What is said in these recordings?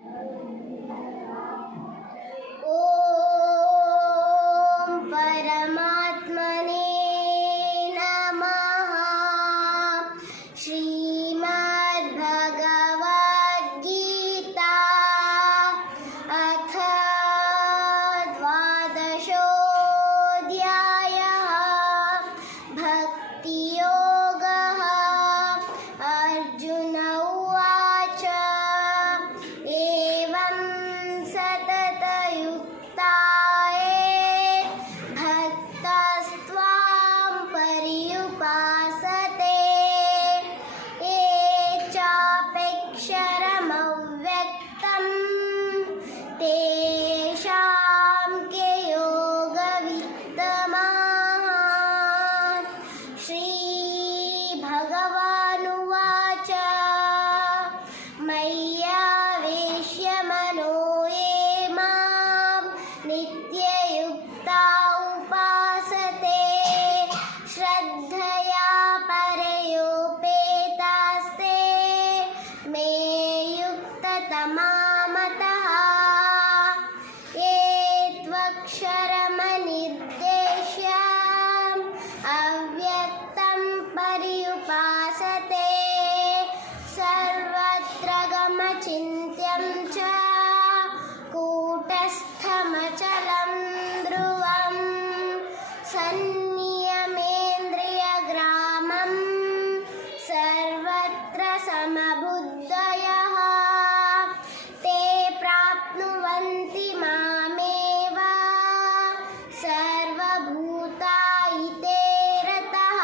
ॐ परमात्मने नमः। श्रीमद्भगवद्गीता अथ द्वादशोऽध्यायः। भक्तियोगः। अर्जुन उवाच एवं सततयुक्ता भक्तस्त्वां पर्युपासते ये चाप्यक्षरमव्यक्तं तेषां के योगवित्तमाः। श्रीभगवानुवाच मय्यावेश्य मनो ये मां नित्ययुक्ता उपासते श्रद्धया परयोपेतास्ते मे युक्ततमा मतः। ये त्वक्षरमनिर्देश्य अव्यक्तं पर्युपासते सर्वत्र गमचिन्त्यं च कूटस्थमचलं ध्रुवं संनियमेन्द्रियग्रामं सर्वत्र समबुद्धयः ते प्राप्नुवन्ति मामेव सर्वभूतायिते रतः।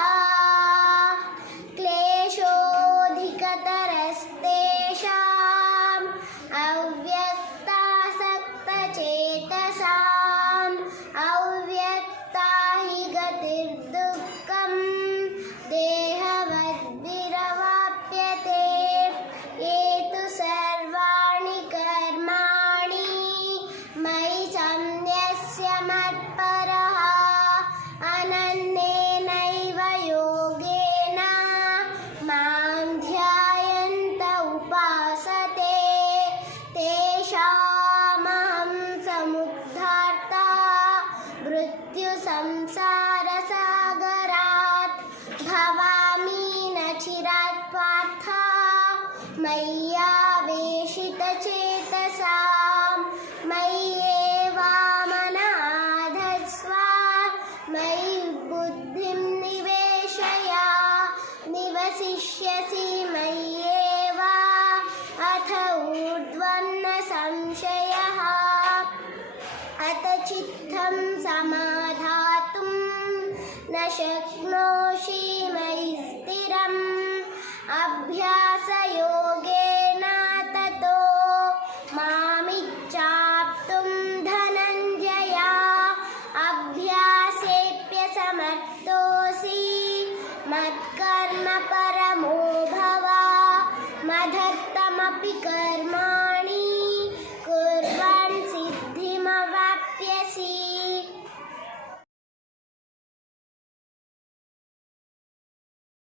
क्लेशोऽधिकतरस्तेषाम् अव्यक्तासक्तचेतसाम् अव्यक्ता हि गतिर्दुःखं देहवद्भिरवाप्यते। ये तु सर्वाणि कर्माणि मयि सन्न्यस्य मत्परः अनन्येनैव योगेन मां ध्यायन्त उपासते तेषामहं समुद्धार्ता मृत्युसंसारसागरात् भवामि न चिरात् पार्थ मय्यावेशितचेतसां मय्येवामनाधत्स्व मयि बुद्धिं निवेशय निवसिष्यसि मय्येव अथ ऊर्ध्वं न संशयः। अथ चित्तं समाधातुं न शक्नोषि मयि स्थिरम् अभ्यासयोगेन ततो मामिच्छाप्तुं धनञ्जय। अभ्यासेऽप्यसमर्थोऽसि मत्कर्म परमो भव मदर्थमपि कर्माणि